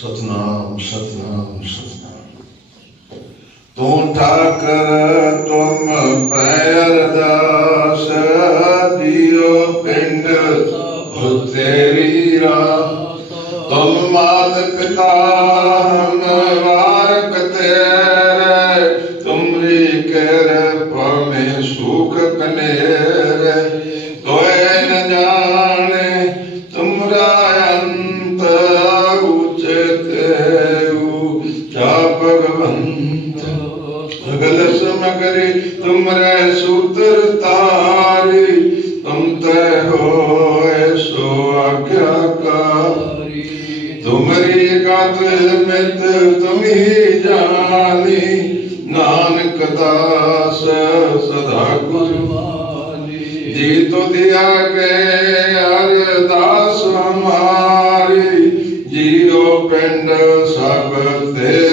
ਸਤਨਾਮ ਸਤਨਾਮ ਸਤਨਾਮ। ਤੂੰ ਠਾਕਰ ਤੁਮ ਪੈ ਅਰਦਾਸ ਦਿਓ ਪਿੰਡ ਹੋ ਤੇਰੀ ਰਾਤ ਮਿਤ ਤੁਮੀ ਜਾਣੀ, ਨਾਨਕ ਦਾਸ ਸਦਾ ਗੁਰਵਾਨੀ ਜੀ ਤੋ ਦਿਆ ਕੇ ਅਰਦਾਸ ਹਮਾਰੀ ਜੀਓ ਪਿੰਡ ਸਭ ਤੇ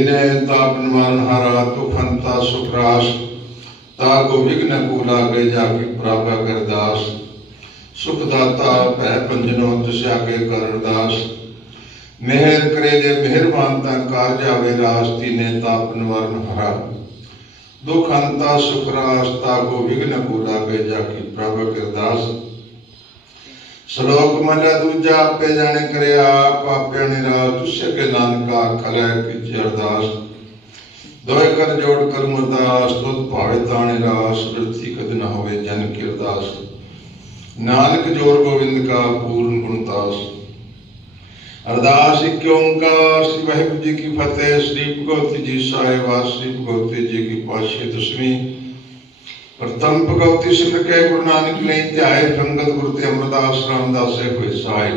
ਤਿਨੇ ਤਾਪਨ ਮਰਨ ਹਰਾ ਤੁਫੰਤਾ ਸੁਖਰਾਸ ਤਾ ਕੋ ਵਿਗਨ ਕੋ ਲਾਗੇ ਜਾ ਕੇ ਪ੍ਰਾਪਾ ਕਰਦਾਸ। ਸੁਖ ਦਾਤਾ ਭੈ ਪੰਜਨੋ, ਤਿਸ ਆਗੇ ਕਰ ਅਰਦਾਸ। ਮਿਹਰ ਕਰੇ ਜੇ ਮਿਹਰਬਾਨ ਤਾਂ ਕਾਰਜ ਆਵੇ ਰਾਸ, ਤੀਨੇ ਤਾਪਨ ਵਰਨ ਹਰਾ। ਦੁਖ ਅੰਤਾ ਸੁਖ ਰਾਸ ਤਾ ਕੋ ਵਿਗਨ ਕੋ ਲਾਗੇ ਜਾ ਕੇ ਪ੍ਰਾਪਾ ਕਰਦਾਸ। ਸ਼ਲੋਕ ਮਹਲਾ ਦੂਜਾ ਆਪੇ ਜਾਣੇ ਕਰਿਆ, ਪਾਪਿਆ ਨਿਰਾਸ ਤੁਸੇ ਕੇ ਨਾਨਕਾ ਖਲੇ ਕੀ ਅਰਦਾਸ। ਦੋਇ ਕਰ ਜੋੜ ਕਰ ਮਰਦਾਸ ਤੁਧ ਭਾਵੇ ਤਾਣੇ ਰਾਸ, ਬਿਰਥੀ ਕਦ ਨਾ ਹੋਵੇ ਜਨ ਕੀ ਅਰਦਾਸ। ਨਾਨਕ ਜੋਰ ਗੋਬਿੰਦ ਕਾ ਪੂਰਨ ਗੁਣਤਾਸ ਅਰਦਾਸ ਇੱਕ ਓੰਕਾਰ, ਸ੍ਰੀ ਵਾਹਿਗੁਰੂ ਜੀ ਕੀ ਫਤਿਹ, ਸ੍ਰੀ ਭਗਵਤੀ ਜੀ ਸਾਹਿਬ ਸ੍ਰੀ ਭਗਵਤੀ ਜੀ ਕੀ ਪਾਸ਼ੇ ਦਸਵੀਂ। ਪ੍ਰਥਮ ਭਗਵਤੀ ਸਿਮਰ ਕੇ ਗੁਰੂ ਨਾਨਕ ਨੇ ਧਿਆਏ ਸੰਗਤ ਗੁਰ ਤੇ ਅਮਰਦਾਸ ਰਾਮਦਾਸੇ ਹੋਏ ਸਹਾਈ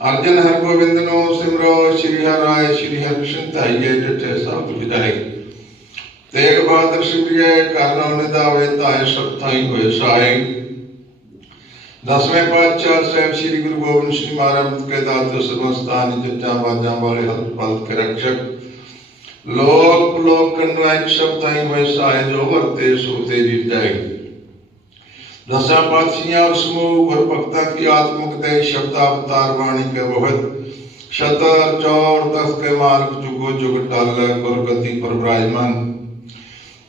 ਅਰਜਨ ਹਰ ਗੋਬਿੰਦ ਨੂੰ ਸਿਮਰੋ, ਸ੍ਰੀ ਹਰਿ ਰਾਏ ਸ੍ਰੀ ਹਰਿ ਧਾਈਏ ਡਟੇ ਸਭ ਵਿਦਾਈ ਤੇਗ ਬਹਾਦਰ ਸਿਮਰਿਏ ਕਰਨੋਂ ਨਿਦਾਵੇ ਧਾਏ ਸਭ ਥਾਈ ਹੋਏ ਸਹਾਈ ਦਸਵੇਂ ਪਾਤਸ਼ਾਹ ਸਾਹਿਬ ਸ੍ਰੀ ਗੁਰੂ ਗੋਬਿੰਦ ਸਿੰਘ ਮਹਾਰਾਜ ਕੇ ਦਾਤ ਸਰਵਸਥਾਨ ਜੱਜਾਂ ਬਾਜਾਂ ਵਾਲੇ ਹੱਥ ਪਲ ਕੇ ਰਖਸ਼ਕ ਲੋਕ ਲੋਕ ਕੰਡਰਾਇ ਸ਼ਬਦਾਂ ਹੋਏ ਸਾਇ ਜੋ ਵਰਤੇ ਸੋ ਤੇਰੀ ਜਾਏ ਦਸਾਂ ਪਾਤਸ਼ਾਹਾਂ ਔਰ ਸਮੂਹ ਗੁਰ ਭਗਤਾਂ ਕੀ ਆਤਮਿਕ ਤੇ ਸ਼ਬਦ ਅਵਤਾਰ ਬਾਣੀ ਕੇ ਬਹੁਤ। ਸ਼ਤਰ ਚੌਰ ਦਸ ਕੇ ਮਾਰਗ, ਜੁਗੋ ਜੁਗ ਟਲ ਗੁਰਗਤੀ ਪਰ ਬਰਾਜਮਾਨ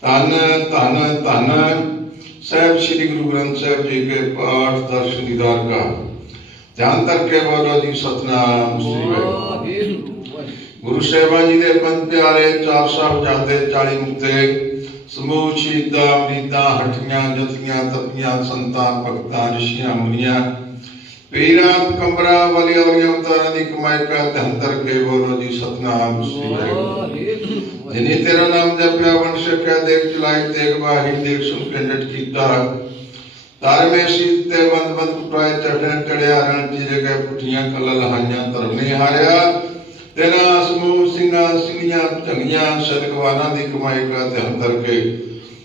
ਧੰਨ ਧੰਨ ਧੰਨ। ਸਾਹਿਬ ਸ੍ਰੀ ਗੁਰੂ ਗ੍ਰੰਥ ਸਾਹਿਬ ਜੀ ਕੇ ਪਾਠ ਦਰਸ਼ਨ ਦੀਦਾਰ ਕਾ। ਧਿਆਨ ਤੱਕ ਕੇ ਬੋਲੋ ਜੀ ਸਤਨਾਮ, ਸ੍ਰੀ ਗੁਰੂ ਸਾਹਿਬਾਨ ਜੀ ਦੇ ਪੰਜ ਪਿਆਰੇ, ਚਾਰ ਸਾਹਿਬ 40 ਮੁਕਤੇ ਸਮੂਹ ਸ਼ਹੀਦਾਂ, ਅਮਰੀਦਾਂ ਹੱਠੀਆਂ ਜਥੀਆਂ, ਤਪੀਆਂ, ਸੰਤਾਂ, ਭਗਤਾਂ, ਰਿਸ਼ੀਆਂ, ਮੁਨੀਆਂ। ਪੀਰਾਂ ਕੰਬਰਾਂ ਵਾਲੀ ਔਰੀਆਂ ਉਤਾਰਾਂ ਦੀ ਕਮਾਈ ਕਾ ਧੰਤਰ ਕੇ ਬੋਲੋ ਜੀ, ਸਤਨਾਮ ਸ੍ਰੀ ਵਾਹਿਗੁਰੂ। ਜਿਨੀ ਤੇਰਾ ਨਾਮ ਜਪਿਆ ਵੰਸ਼ ਦੇਖ ਚਲਾਈ ਤੇਗ ਬਾਹੀ ਦੇਖ ਸੁਣ ਕੀਤਾ। ਤਾਰ ਸੀਤ ਤੇ ਬੰਦ ਬੰਦ ਕੁਟਾਏ ਚੜਨ ਚੜਿਆ ਰਣ ਦੀ ਜਗ੍ਹਾ ਪੁੱਠੀਆਂ ਕਲ ਲਹਾਈਆਂ ਧਰਮੇ ਹਾਰਿਆ। तेरा ਇਹਨਾਂ ਸਮੂਹ ਸਿੰਘਾਂ ਸਿੰਘੀਆਂ ਝੰਗੀਆਂ ਸਤਿਗਵਾਨਾਂ ਦੀ ਕਮਾਈ ਦਾ ਧਿਆਨ ਕਰਕੇ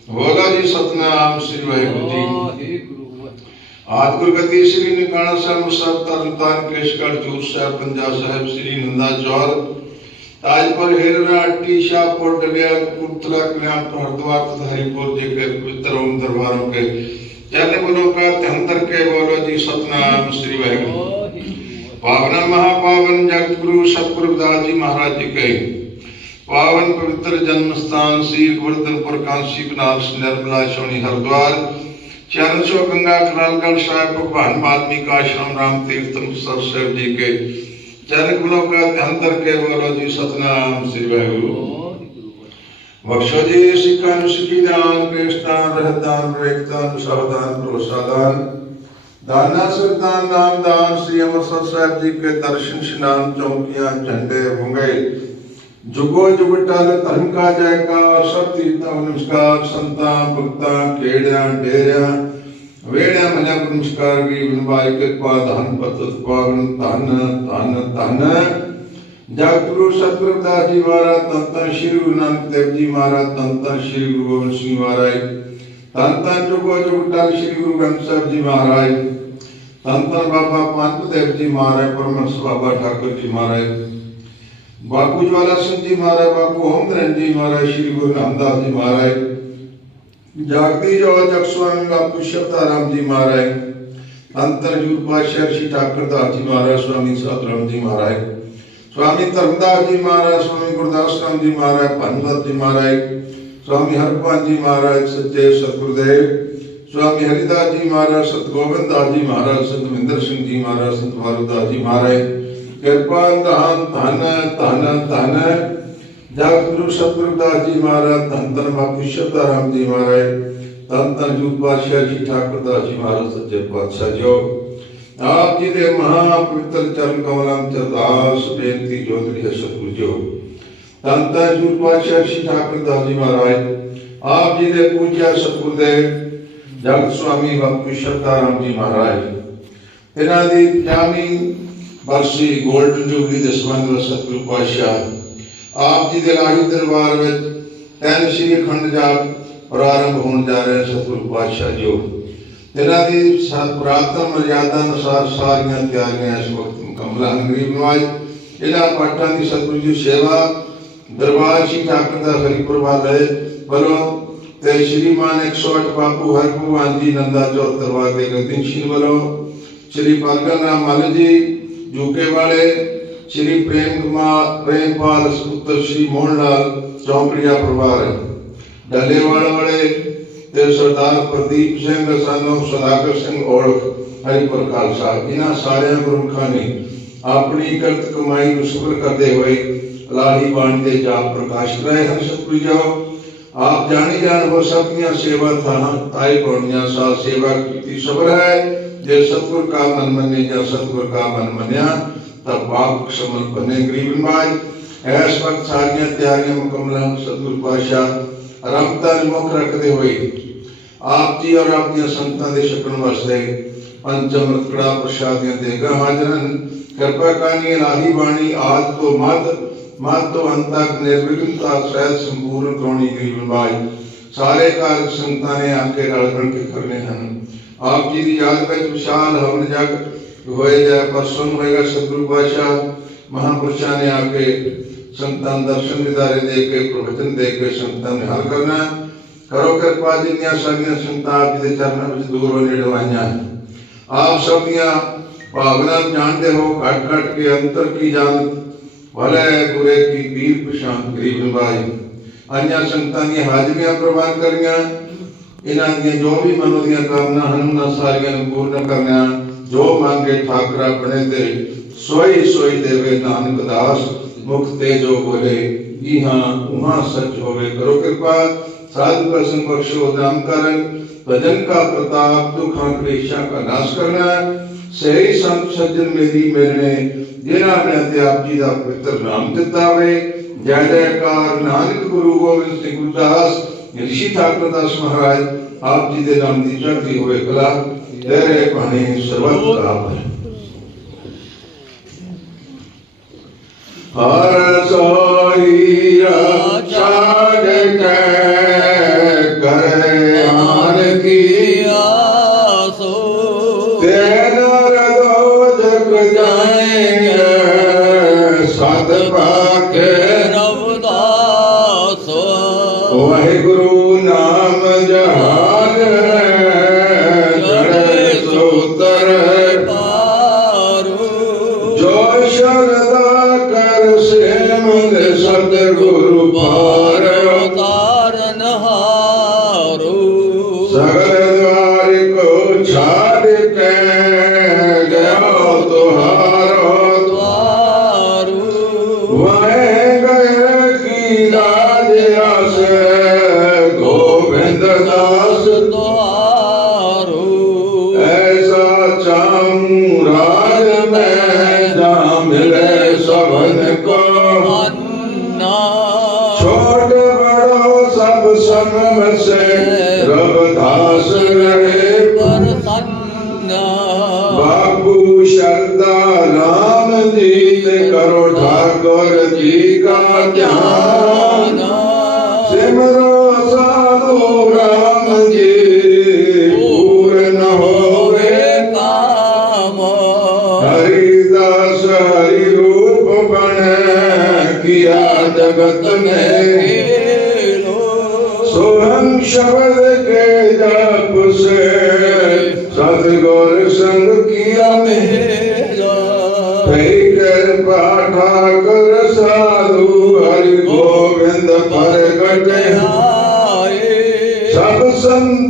बोला जी सतनाम श्री वाहेगुरु जी। आज गुरु गति श्री निकाणा साहब साहब तरनतान केशगढ़ ज़ोर साहब पंजाब साहब श्री नंदा जौहर ताजपुर हेरना टी शाहपुर डलिया कपूरथला कल्याणपुर हरिद्वार तथा हरिपुर जी के पवित्र ओम दरबारों के। चैन बलों का धन के बोलो जी सतनाम श्री वाहेगुरु। पावन महापावन जगत गुरु सतगुरु दास जी महाराज जी के पावन पवित्र जन्म स्थान श्री गोवर्धनपुर कांसी बनारस निर्मला सोनी हरिद्वार चरण सो गंगा खरालगढ़ साहिब भगवान वाल्मीकि आश्रम राम तीर्थ मुक्तसर साहिब जी के चरण गुणों का ध्यान करके बोलो जी सतनाम श्री वाहिगुरु बख्शो जी सिखा सिखी दान कृष्णान रहदान रेखदान सावधान प्रोसादान दाना ਦਾਨਾ ਸੁਲਤਾਨ ਨਾਮਦਾਰ ਸ੍ਰੀ ਅਮਰਸਰ ਸਾਹਿਬ ਜੀ ਕੇ ਦਰਸ਼ਨ ਇਸ਼ਨਾਨ ਚੌਂਕੀਆਂ, ਝੰਡੇ ਹੁੰਗੇ ਜੁਗੋ ਜੁਗਟਲ ਧਰਮ ਕਾ ਜੈਕਾਰ, ਸਭ ਤੀਰਥਾਂ ਨਮਸਕਾਰ, ਸੰਤਾਂ, ਭਗਤਾਂ, ਖੇੜਿਆਂ, ਡੇਰਿਆਂ। ਵੇੜਿਆਂ ਮਨਾਂ ਨਮਸਕਾਰ ਵੀ ਬਨਵਾਇ ਕੇ ਪਾਧਨ ਪਤਤ ਪਾਵਨ ਧਨ ਧਨ ਧਨ। ਜਗਤਗੁਰੂ ਸਤਿਗੁਰੂ ਦਾਸ ਜੀ ਮਹਾਰਾਜ ਤੰਤਾਂ ਸ੍ਰੀ ਗੁਰੂ ਨਾਨਕ ਦੇਵ ਜੀ ਮਹਾਰਾਜ ਤੰਤਾਂ ਸ੍ਰੀ ਗੁਰੂ ਗੋਬਿੰਦ ਸਿੰਘ ਮਹਾਰਾਜ। ਤੰਤਾਂ ਜੁਗੋ ਜੁਗਟਲ ਸ੍ਰੀ ਗੁਰੂ ਗ੍ਰੰਥ ਸਾਹਿਬ ਜੀ ਮਹਾਰਾਜ। ਧੰਨ ਬਾਬਾ ਪੰਤ ਦੇਵ ਜੀ ਮਹਾਰਾਜ, ਪਰਮਹੰਸ ਬਾਬਾ ਠਾਕੁਰ ਜੀ ਮਹਾਰਾਜ। ਬਾਪੂ ਜਵਾਲਾ ਸਿੰਘ ਜੀ ਮਹਾਰਾਜ, ਬਾਪੂ ਹਮਦਰਨ ਜੀ ਮਹਾਰਾਜ, ਸ਼੍ਰੀ ਗੁਰੂ ਰਾਮਦਾਸ ਜੀ ਮਹਾਰਾਜ। ਜਾਗਦੀ ਜੋ ਜਗ ਬਾਪੂ ਸ਼ਬਦਾਰਾਮ ਜੀ ਮਹਾਰਾਜ। ਅੰਤਰ ਜੂਰ ਪਾਸ਼ਾ ਸ਼੍ਰੀ ਠਾਕੁਰ ਦਾਸ ਜੀ ਮਹਾਰਾਜ, ਸਵਾਮੀ ਸਾਧਰਾਮ ਜੀ ਮਹਾਰਾਜ। ਸਵਾਮੀ ਧਰਮਦਾਸ ਜੀ ਮਹਾਰਾਜ, ਸਵਾਮੀ ਗੁਰਦਾਸ ਰਾਮ ਜੀ ਮਹਾਰਾਜ ਭਨਵਤ ਜੀ ਮਹਾਰਾਜ। ਸਵਾਮੀ ਹਰਪਾਲ ਜੀ ਮਹਾਰਾਜ, ਸੱਚੇ ਸਤਿਗੁਰਦੇਵ। ਸਵਾਮੀ ਹਰਿਦਾਸ ਜੀ ਮਹਾਰਾਜ, ਸਤ ਗੋਬਿੰਦ ਦਾਸ ਜੀ ਮਹਾਰਾਜ, ਸੰਤ ਮਹਿੰਦਰ ਸਿੰਘ ਜੀ ਮਹਾਰਾਜ, ਸੰਤ ਵਾਰੁਦਾਸ ਜੀ ਮਹਾਰਾਜ। ਕਿਰਪਾ, ਧੰਨ ਧੰਨ ਧੰਨ ਧੰਨ। ਜਗਤ ਗੁਰੂ ਦਾਸ ਜੀ ਮਹਾਰਾਜ, ਧੰਨ ਧੰਨ ਬਾਪੂ ਸ਼ਬਦਾਰਾਮ ਜੀ ਮਹਾਰਾਜ। ਧੰਨ ਧੰਨ ਜੂਤ ਪਾਤਸ਼ਾਹ ਜੀ, ਠਾਕੁਰ ਦਾਸ ਜੀ ਮਹਾਰਾਜ, ਸੱਚੇ ਪਾਤਸ਼ਾਹ ਜੋ ਆਪ ਜੀ ਦੇ ਮਹਾ ਪਵਿੱਤਰ ਚਰਨ ਕਮਲਾਂ ਚ ਬੇਨਤੀ ਜੋਦਰੀ ਸਤਿਗੁਰੂ ਜੋ ਧੰਨ ਧੰਨ ਜੂਤ ਪਾਤਸ਼ਾਹ ਜੀ, ਠਾਕੁਰ ਦਾਸ ਜੀ ਮਹਾਰਾਜ। ਆਪ ਜੀ ਦੇ ਪੂਜਿਆ ਸਤਿਗੁਰ ਦੇ ਜਗਤ ਸੁਆਮੀ ਬਾਪੂ ਸ਼ਬਦਾਰਾਮ ਜੀ ਮਹਾਰਾਜ। ਇਹਨਾਂ ਦੀ ਪੰਜਾਬੀ ਵਰਸੀ ਗੋਲਡਨ ਜੁਬਲੀ ਦੇ ਸੰਬੰਧ ਵਿੱਚ ਸਤਿਗੁਰੂ ਪਾਤਸ਼ਾਹ ਆਪ ਜੀ ਦੇ ਲਾਹੀ ਦਰਬਾਰ ਵਿੱਚ ਤਿੰਨ ਸ਼੍ਰੀ ਅਖੰਡ ਜਾਪ ਪ੍ਰਾਰੰਭ ਹੋਣ ਜਾ ਰਿਹਾ ਸਤਿਗੁਰੂ ਪਾਤਸ਼ਾਹ ਜੋ ਇਹਨਾਂ ਦੀ ਸਤ ਪ੍ਰਾਤਨ ਮਰਿਆਦਾ ਅਨੁਸਾਰ ਸਾਰੀਆਂ ਤਿਆਰੀਆਂ ਇਸ ਵਕਤ ਮੁਕੰਮਲ ਹਨ। ਗਰੀਬ ਨਵਾਜ, ਇਹਨਾਂ ਪਾਠਾਂ ਦੀ ਸਤਿਗੁਰੂ ਜੀ ਸੇਵਾ ਦਰਬਾਰ ਸ਼੍ਰੀ ਠਾਕੁਰ ਦਾ ਹਰੀ ਹਰੀਪੁਰ ਵਾਲੇ ਵੱਲੋਂ ਤੇ ਸ਼੍ਰੀਮਾਨ 108 ਬਾਪੂ ਹਰਭਗਵਾਨ ਜੀ, ਨੰਦਾ ਚੌਕ ਦਰਬਾਰ ਦੇ ਗਤੀਸ਼ੀਲ ਵੱਲੋਂ ਸ਼੍ਰੀ ਪਾਲਗਨ ਰਾਮ ਮਾਲ ਜੀ ਜੂਕੇ ਵਾਲੇ ਸ਼੍ਰੀ ਪ੍ਰੇਮ ਕੁਮਾਰ, ਪ੍ਰੇਮਪਾਲ ਸੁਪੁੱਤਰ ਸ਼੍ਰੀ ਮੋਹਨ ਲਾਲ ਚੌਂਕੜੀਆ ਪਰਿਵਾਰ, ਡੱਲੇਵਾਲ ਵਾਲੇ ਤੇ ਸਰਦਾਰ ਪ੍ਰਦੀਪ ਸਿੰਘ ਸਾਨੂੰ ਸਦਾਗਰ ਸਿੰਘ ਔਲਖ, ਹਰੀਪੁਰ ਖਾਲਸਾ। ਇਹਨਾਂ ਸਾਰਿਆਂ ਗੁਰਮੁਖਾਂ ਨੇ ਆਪਣੀ ਕਰਤ ਕਮਾਈ ਨੂੰ ਸੁਖਰ ਕਰਦੇ ਹੋਏ ਲਾਹੀ ਬਾਣੀ ਦੇ ਜਾਪ ਪ੍ਰਕਾਸ਼ ਕਰਾਏ ਹਨ। ਸਤਿਗੁਰੂ ਜੀ ਆਪ ਜਾਣੀ ਜਾਣ ਹੋ ਸਕਦੀਆਂ ਸੇਵਾ ਥਾਂ ਤਾਈ ਪੌਣੀਆਂ ਸਾਲ ਸੇਵਾ ਕੀਤੀ ਸਬਰ ਹੈ। ਜੇ ਸਤਿਗੁਰ ਕਾ ਮਨ ਮੰਨੇ ਜਾਂ ਸਤਿਗੁਰ ਕਾ ਮਨ ਮੰਨਿਆ, ਤਾਂ ਬਾਪ ਸਮਲ ਬਨੇ ਗਰੀਬ ਮਾਜ ਐਸ ਵਕਤ ਸਾਰੀਆਂ ਤਿਆਰੀਆਂ ਮੁਕੰਮਲ ਹਨ ਸਤਿਗੁਰ ਪਾਸ਼ਾ ਰਮਤਾ ਨੂੰ ਰੱਖਦੇ ਹੋਏ ਆਪ ਜੀ ਔਰ ਆਪਣੀਆਂ ਸੰਗਤਾਂ ਦੇ ਛਕਣ ਵਾਸਤੇ ਪੰਚਮ੍ਰਿਤ ਕੜਾ ਪ੍ਰਸ਼ਾਦੀਆਂ ਦੇ ਗਾ ਹਾਜ਼ਰਨ ਕਿਰਪਾ ਕਰਨੀ ਇਲਾਹੀ ਬਾਣੀ ਆਦ ਤੋਂ ਮਦ ਮਦ ਤੋਂ ਅੰਤ ਤੱਕ ਨਿਰਵਿਘਨਤਾ ਸਹਿਤ ਸੰਪੂਰਨ ਕਰਾਉਣੀ ਗਰੀਬ ਬਾਈ ਸਾਰੇ ਕਾਰਜ ਸੰਗਤਾਂ ਨੇ ਆ ਕੇ ਰਲ ਕੇ ਕਰਨੇ ਹਨ। ਆਪ ਜੀ ਦੀ ਯਾਦ ਵਿੱਚ ਵਿਸ਼ਾਲ ਹਵਨ ਜਗ ਹੋਏ ਜਾ ਪਰਸਨ ਹੋਏਗਾ ਸਤਿਗੁਰੂ ਪਾਤਸ਼ਾਹ। ਮਹਾਪੁਰਸ਼ਾਂ ਨੇ ਆ ਸੰਤਾਂ ਦਰਸ਼ਨ ਦਿਦਾਰੇ ਦੇ ਕੇ, ਪ੍ਰਵਚਨ ਦੇ ਕੇ ਸੰਤਾਂ ਨੇ ਹੱਲ ਕਰਨਾ। ਕਰੋ ਕਿਰਪਾ ਜਿਨੀਆਂ ਸਾਰੀਆਂ ਸੰਤਾਂ ਆਪ ਜੀ ਦੇ ਚਰਨਾਂ ਵਿੱਚ ਦੂਰ ਹੋ ਨੇੜੇ ਆਈਆਂ ਆਪ ਸਭ ਦੀਆਂ ਭਾਵਨਾ ਜਾਣਦੇ ਹੋ। ਘਟ ਘਟ ਕੇ ਅੰਤਰ ਕੀ ਜਾਣ ਭਲੇ ਬੁਰੇ ਕੀ ਪੀਰ ਪਛਾਣ ਗਰੀਬ ਨਿਭਾਈ। ਅੰਨਿਆ ਸੰਤਾਂ ਦੀਆਂ ਹਾਜ਼ਰੀਆਂ ਪ੍ਰਵਾਨ ਕਰੀਆਂ। ਇਹਨਾਂ ਦੀਆਂ ਜੋ ਵੀ ਮਨੋ ਦੀਆਂ ਕਾਮਨਾ ਹਨ ਉਹਨਾਂ ਸਾਰੀਆਂ ਨੂੰ ਪੂਰਨ ਕਰਨਾ ਜੋ ਮੰਗੇ ਠਾਕੁਰ ਆਪਣੇ ਤੇ ਸੋਈ ਸੋਈ ਦੇਵੇ ਨਾਨਕ ਦਾਸ, ਮੁਖ ਤੇ ਜੋ ਬੋਲੇ ਇਹਾਂ ਉਹਾਂ ਸੱਚ ਹੋਵੇ ਕਰੋ ਕਿਰਪਾ। ਸਾਧ ਪ੍ਰਸੰਨ ਬਖਸ਼ੋ ਨਾਮ ਕਰਨ, ਭਜਨ ਕਾ ਪ੍ਰਤਾਪ, ਦੁਖਾਂ ਕਲੇਸ਼ਾਂ ਕਾ ਨਾਸ਼ ਕਰਨਾ। ਸਹੀ ਸੰਤ ਸੱਜਣ ਮੇਰੀ ਮਿਲਣੇ ਜਿਨ੍ਹਾਂ ਨੇ ਤੇ ਆਪ ਜੀ ਦਾ ਪਵਿੱਤਰ ਨਾਮ ਦਿੱਤਾ ਵੇ। ਜੈ ਜੈਕਾਰ ਨਾਨਕ ਗੁਰੂ ਗੋਬਿੰਦ ਸਿੰਘ ਗੁਰਦਾਸ ਰਿਸ਼ੀ ਠਾਕੁਰ ਦਾਸ ਮਹਾਰਾਜ, ਆਪ ਜੀ ਦੇ ਨਾਮ ਦੀ ਚੜ੍ਹਦੀ ਹੋਵੇ ਕਲਾ, ਤੇਰੇ ਪਾਣੀ ਸਰਬਤ ਕਾਪ ਹਰ ਸੋਈ ਰਖਾ ਦੇ ਵਾਹਿਗੁਰੂ ਨਾਮ Shabbat. ਸਭ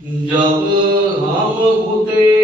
ਜਬ ਹਮ ਹੁਤੇ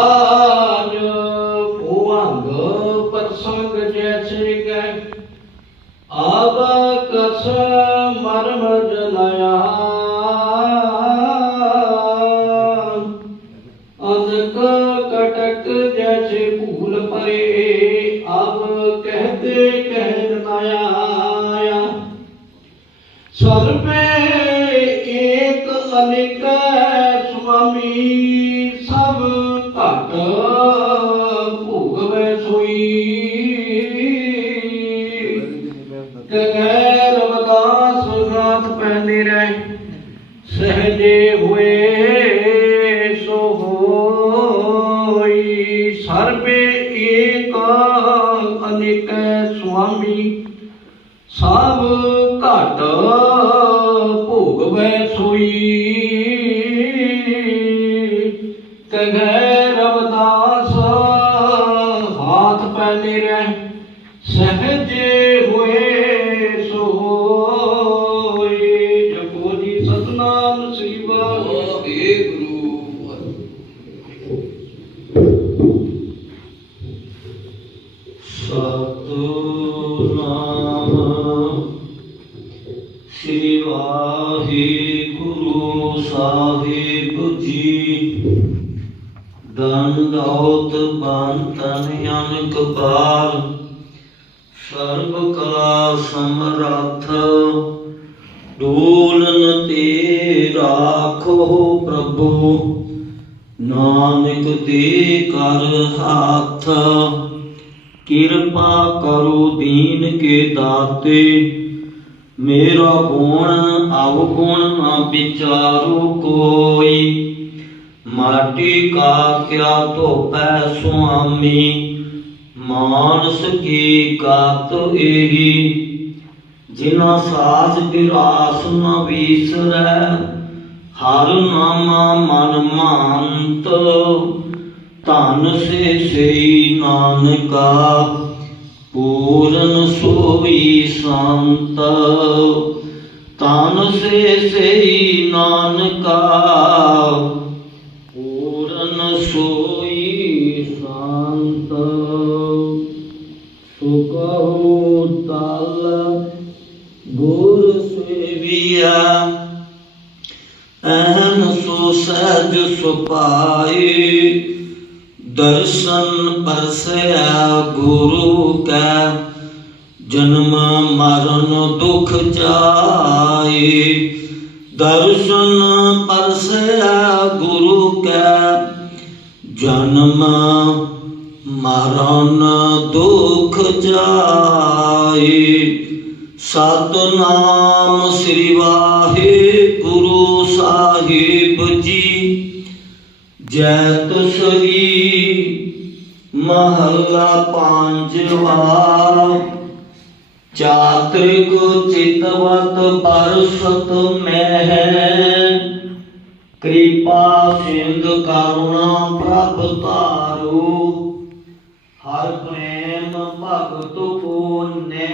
ਰਾਜ ਕਿਰਪਾ ਕਰੋ ਦੀਨ ਕੇ ਦਾਤੇ। ਮੇਰਾ ਗੁਣ, ਅਵਗੁਣ ਨਾ ਵਿਚਾਰੋ ਕੋਈ। ਮਾਟੀ ਕਾ ਕਿਆ ਧੋਪੈ ਸੁਆਮੀ। ਮਾਨਸ ਕੀ ਕਾਤ ਏਹੀ। ਜਿਨਾ ਸਾਜ ਵਿਰਾਸ ਨ ਵੀਸਰੈ, ਹਰ ਨਾਮਾ ਮਨ ਮਾਨਤ। ਧਨ ਸੇ ਸਈ ਨਾਨਕਾ, ਪੂਰਨ ਸੋਈ ਸੰਤ। ਤਨ ਸੇ ਸਈ ਨਾਨਕਾ, ਪੂਰਨ ਸੋਈ ਸੰਤ। ਸੁਕਹੁ ਤਲ ਗੁਰ ਸੇਵੀਆ ਅਹਨ ਸੋ ਸਹਿਜ ਸੁਪਾਈ। ਦਰਸ਼ਨ ਪਰਸਿਆ ਗੁਰੂ ਕੈ, ਜਨਮ ਮਰਨ ਦੁਖ ਜਾਏ ਦਰਸ਼ਨ ਪਰਸਿਆ ਗੁਰੂ ਕੈ, ਜਨਮ ਮਰਨ ਦੁਖ ਜਾਏ ਸਤਨਾਮ ਸ੍ਰੀ ਵਾਹਿਗੁਰੂ ਸਾਹਿਬ ਜੀ, ਜੈ ਸਰੀ ਮਹੱਲਾ ਪੰਜਵਾ ਚਾਤ੍ਰਿਕ ਚਿਤਵਤ ਪਰਸਤ ਮਹਿ। ਕਿਰਪਾ ਸਿੰਧ ਕਰੁਣਾ ਪ੍ਰਭ ਤਾਰੂ ਹਰ ਪ੍ਰੇਮ ਭਗਤ ਕੋ ਨੈ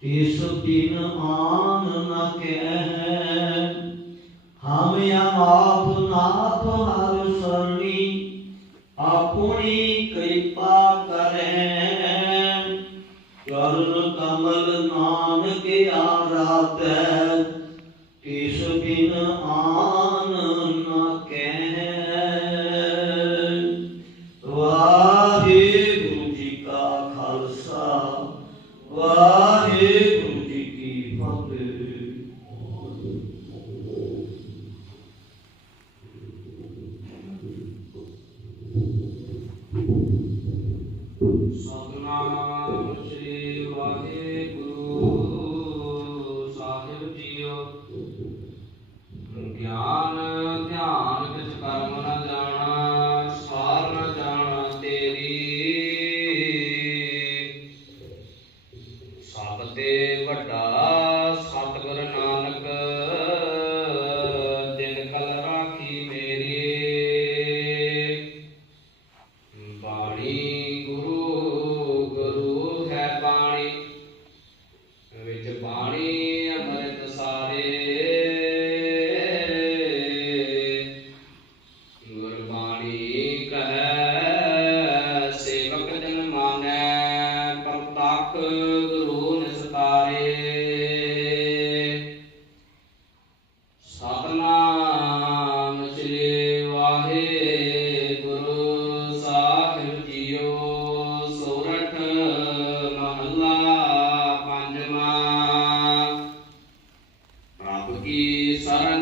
ਤਿਸ ਦਿਨ ਆਨ ਨ ਕਹਿ। ਹਮ ਅਨਾਥ ਨਾਥ ਹਰ ਸਰਣੀ ਆਪਣੀ ਕਿਰਪਾ ਪ੍ਰਭ ਕੀ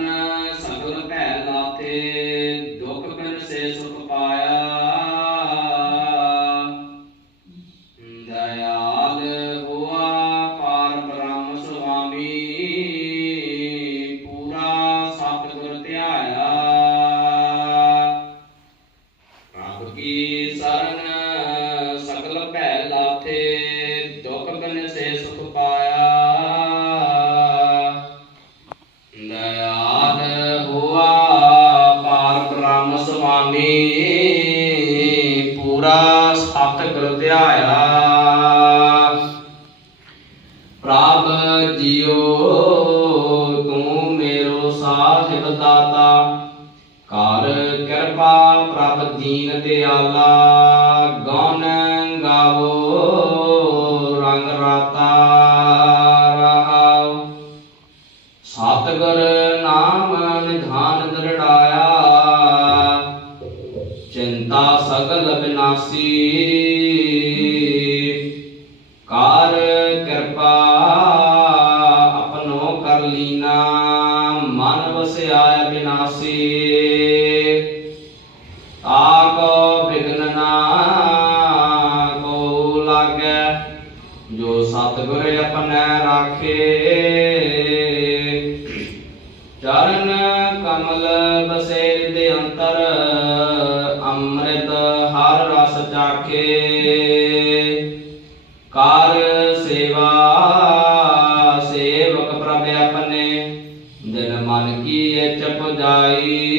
ਮਨ ਕੀ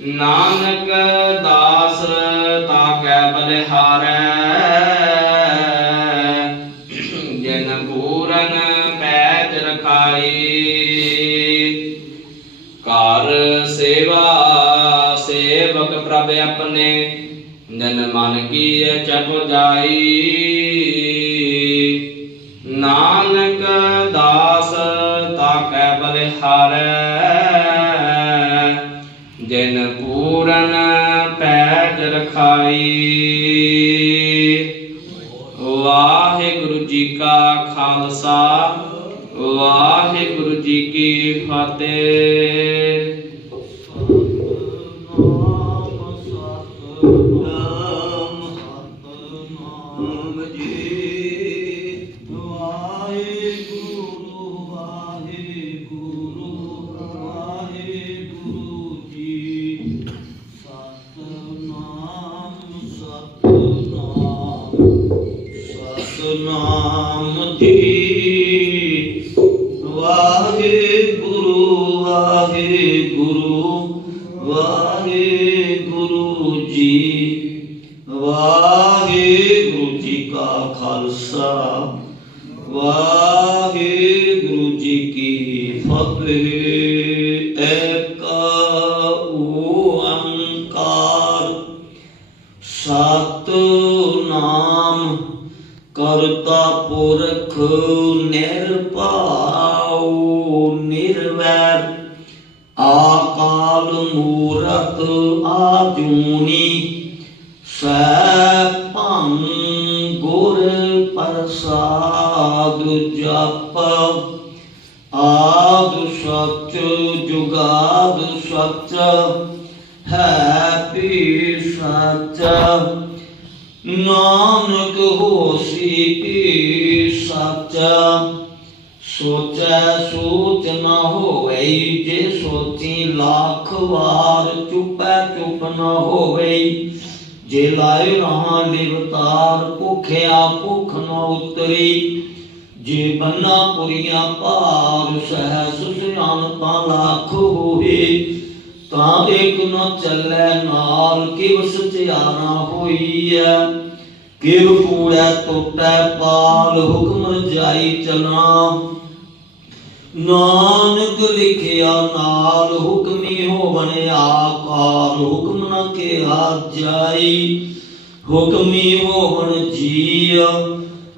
ਨਾਨਕ ਦਾਸ ਤਾ ਕੈ ਬਲਿਹਾਰੈ। ਜਨ ਪੂਰਨ ਪੈਜ ਰਖਾਈ। ਕਰ ਸੇਵਾ ਸੇਵਕ ਪ੍ਰਭ ਆਪਣੇ। ਜਨ ਮਨ ਕੀ ਚਪਜਾਈ ਨਾਨਕ ਤਾਕੈ ਜਿਨ ਪੂਰਨ ਪੈਜ ਰਖਾਈ। ਵਾਹਿਗੁਰੂ ਜੀ ਕਾ ਖਾਲਸਾ, ਵਾਹਿਗੁਰੂ ਜੀ ਕੀ ਫਤਿਹ। ਸਤਨਾਮ ਸਤਨਾਮ ਜੀ। ਆਕਾਲ ਮੂਰਤ ਆਜੂਨੀ ਸੈਭੰ ਗੁਰ ਪ੍ਰਸਾਦ ਜਪ। ਆਦ ਸਚ ਜੁਗਾਦ ਸਚ, ਹੈ ਪੀ ਸਚ। ਨਾਨਕ ਹੋਸੀ ਪੀ ਸਚ। ਸੋਚੈ ਸੋਚ ਨ ਹੋਵੇ, ਜੇ ਸੋਚੀ ਲੱਖ ਵਾਰ ਚੁਪੈ ਚੁਪ ਨ ਹੋਵੇ, ਜੇ ਲਾਇ ਰਹਾ ਲਿਵਤਾਰ, ਭੁਖਿਆ ਭੁਖ ਨ ਉਤਰੀ, ਜੇ ਬੰਨਾ ਪੁਰੀਆਂ ਭਾਰ, ਸਹਿਸ ਸਿਆਣਪਾ ਲੱਖ ਹੋਏ ਤਾਂ ਇੱਕ ਨ ਚੱਲੈ ਨਾਲ, ਕਿਵ ਸਚਿਆਰਾ ਹੋਈ ਐ ਕਿਵ ਕੂੜੈ ਟੁੱਟੈ ਪਾਲ, ਹੁਕਮ ਜਾਈ ਚਲਣਾ ਨਾਨਕ ਲਿਖਿਆ ਨਾਲ ਹੁਕਮੀ ਹੋਵਨ ਆਕਾਰ ਹੁਕਮ ਨ ਕਿਹਾ ਜਾਈ। ਹੁਕਮੀ ਹੋਵਨ ਜੀਅ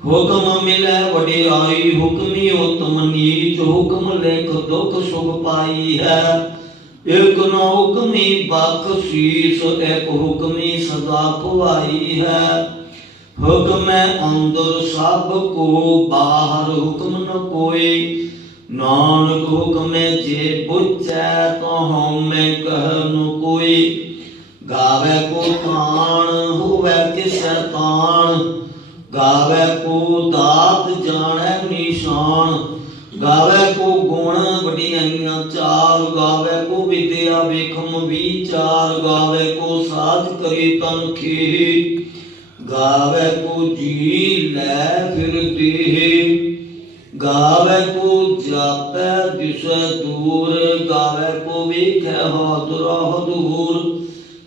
ਹੁਕਮ ਮਿਲੈ ਵਡਿਆਈ, ਹੁਕਮੀ ਉਤਮ ਨੀਚ, ਹੁਕਮ ਲਿਖ ਦੁਖ ਸੁਖ ਪਾਈ ਹੈ। ਇਕ ਨ ਹੁਕਮੀ ਬਖਸ਼ੀਸ ਇਕ ਹੁਕਮੀ ਸਦਾ ਭਵਾਈ ਹੈ। ਹੁਕਮੈ ਅੰਦਰ ਸਭ ਕੋ, ਬਾਹਰ ਹੁਕਮ ਨ ਕੋਏ ਨਾਨਕ ਹੁਕਮੈ ਜੇ ਪੁੱਛੈ ਤੋ ਹਉਮੈ ਕਹਿ ਕੋਈ। ਗਾਵੇ ਕੋ ਤਾਣ ਹੋਵੇ ਕਿਸੈ ਤਾਣ। ਗਾਵੇ ਕੋ ਦਾਤ ਜਾਣੈ ਨਿਸ਼ਾਨ। ਗਾਵੇ ਕੋ ਗੁਣ ਵਡਿਆਈਆਂ ਚਾਰ ਗਾਵੇ ਕੋ ਵਿਦਿਆ ਵੇਖਮ ਵਿਚਾਰ। ਗਾਵੇ ਕੋ ਸਾਧ ਕਰੇ ਤਨ ਖੇ ਗਾਵੇ ਕੋ ਜੀ ਲੈ ਫਿਰ ਦੇਹ। ਗਾਵੇ ਕੋ ਜਾਪੈ ਦਿਸੈ ਦੂਰ, ਗਾਵੇ ਕੋ ਵੇਖੈ ਹਾਦੁਰ ਹਦੂਰ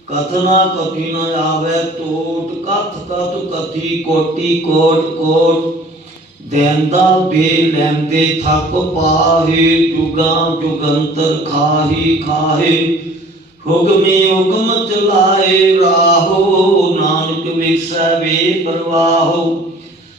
ਕਥਨਾ ਕਥੀ ਨ ਆਵੇ ਟੋਟ ਕਥ ਕਥ ਕਥੀ ਕੋਟੀ ਕੋਟ ਕੋਟ। ਦੇਂਦਾ ਬੇ ਲੈਂਦੇ ਥੱਕ ਪਾਹੇ, ਜੁਗਾ ਜੁਗੰਤਰ ਖਾਹੀ ਖਾਹੇ। ਹੁਕਮੇ ਹੁਕਮ ਚਲਾਏ ਰਾਹੋ, ਨਾਨਕ ਵਿਖਸੈ ਵੇ ਪਰਵਾਹੋ।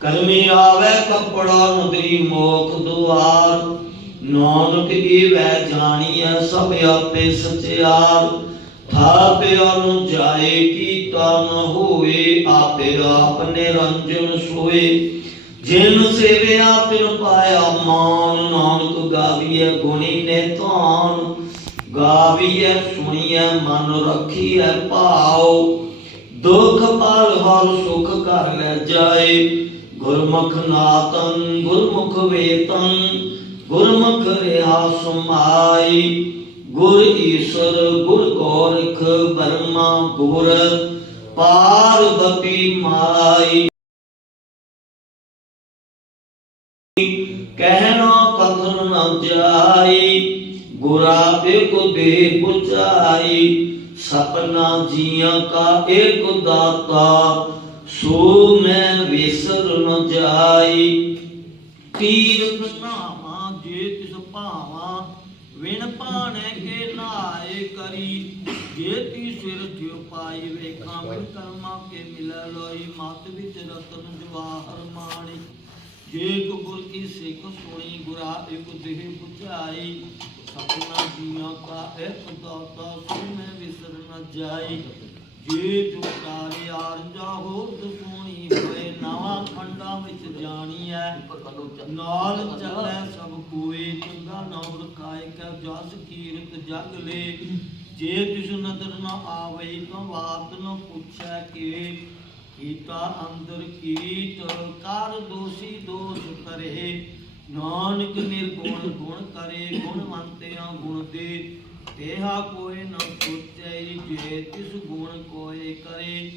ਕਰਮੀ ਆਵੇ ਕਪੜਾ ਨਦਰੀ ਮੋਖ ਦੁਆਰ। ਨਾਨਕ ਈਵੈ ਜਾਣੀਐ ਸਭ ਆਪੇ ਸਚਿਆਰ। ਥਾਪਿ ਅਨੁ ਜਾਏ ਕੀਤਾ ਨ ਹੋਏ ਆਪੇ ਆਪ ਨਿਰੰਜਨ ਸੋਏ। ਜਿਨ ਸੇਵਿਆ ਤਿਨ ਪਾਇਆ ਮਾਨ, ਨਾਨਕ ਗਾਵੀਐ ਗੁਣੀ ਨੇ ਧਾਨ ਗਾਵੀਐ ਸੁਣੀਐ ਮਨ ਰਖੀਐ ਭਾਉ। ਦੁਖ ਪਲ ਹਰ ਸੁਖ ਕਰ ਲੈ ਜਾਏ। ਗੁਰਮੁਖ ਨਾਤੰ, ਗੁਰਮੁਖ ਵੇਤੰ, ਗੁਰਮੁਖ ਰਿਹਾ ਸੁਮਾਈ ਗੁਰ ਈਸ਼ਰ, ਗੁਰ ਗੋਰਖ ਬਰਮਾ ਗੁਰ ਪਾਰਬਤੀ ਮਾਈ। ਕਹਿਣਾ ਕਥਨ ਨ ਜਾਈ, ਗੁਰਾ ਇੱਕ ਦੇ ਪੁਚਾਈ, ਸਪਨਾ ਜੀਆਂ ਕਾ ਇੱਕ ਦਾਤਾ ਸੋ ਮੈਂ ਵਿਸਰ ਨ ਜਾਈ। ਤੀਰਥ ਨਾਮਾ ਜੇ ਤਿਸ ਭਾਵਾ ਵਿਣ ਪਾਣੇ ਕੇ ਨਾਏ ਕਰੀ। ਜੇ ਤੀ ਸਿਰ ਜਿਉ ਪਾਈ ਵੇਖਾਂ ਮਿਲ ਕਰਮਾ ਕੇ ਮਿਲੈ ਲੋਈ ਮਤ ਵਿੱਚ ਰਤਨ ਜਵਾਹਰ ਮਾਣੀ। ਜੇ ਕੋ ਗੁਰ ਕੀ ਸਿੱਖ ਸੁਣੀ ਗੁਰਾ ਇੱਕ ਦੇਹ 부ਝਾਈ ਸਪਨਾ ਜੀਆਂ ਕਾ ਇੱਕ ਦਾਤਾ ਸੋ ਮੈਂ ਵਿਸਰ ਨ ਜਾਈ। ਜੇ ਜੋ ਤਾਰੇ ਆਰਜਾ ਹੋਤ ਸੋਣੀ ਹੋਏ, ਨਵਾਂ ਖੰਡਾਂ ਵਿੱਚ ਜਾਣੀ ਐ ਨਾਲ ਚੱਲੈ ਸਭ ਕੋਏ, ਚੰਗਾ ਨਾਮ ਰਖਾਏ ਕੈ ਜਸ ਕੀਰਤ ਜਗ ਲੈ। ਜੇ ਤਿਸ ਨਦਰ ਨ ਆਵੇ ਤਾਂ ਬਾਤ ਨ ਪੁੱਛੈ ਕਿ ਕੀਤਾ ਅੰਦਰ ਕੀਟ ਕਰ ਦੋਸ਼ੀ ਦੋਸ਼ ਕਰੇ। ਨਾਨਕ ਨਿਰਗੁਣ ਗੁਣ ਕਰੇ ਗੁਣਵੰਤਿਆਂ ਗੁਣ ਦੇ। ਤੇਹਾ ਕੋਈ ਨ ਸੋਚੈ ਜੇ, ਤਿਸ ਗੁਣ ਕੋਏ ਕਰੇ।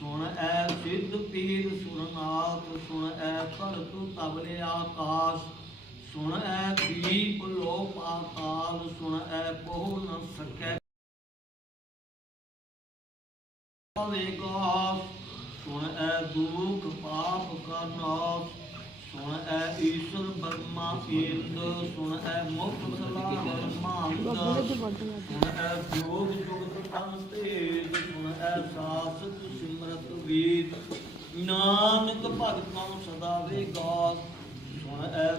ਸੁਣ ਐ ਸਿੱਧ ਪੀਰ ਸੁਰਨਾਥ ਸੁਣ ਐ ਧਰਤ ਤਬਲੇ ਆਕਾਸ਼। ਸੁਣ ਐ ਦੀਪ ਲੋ ਪਾਤਾਲ ਸੁਣ ਐ ਪਹੁ ਨ ਸਕੈ। ਵੇਗਾ ਸੁਣ ਐ ਦੁਖ ਪਾਪ ਕਾ ਸੁਣ ਐ ਈਸ਼ਰ ਬਰਮਾ ਇੰਦ ਸੁਣ ਐ ਮੁਖ ਸਲਾ ਬਰਮਾਨੰਦ ਸੁਣ ਐ ਜੋਗ ਜੁਗਤ ਤਨ ਤੇਜ, ਸੁਣ ਐ ਸਾਸਤ ਸਿਮਰਤ ਵੀਰ, ਨਾਨਕ ਭਗਤਾਂ ਸਦਾ ਵੇਗਾ ਸੁਣ ਐ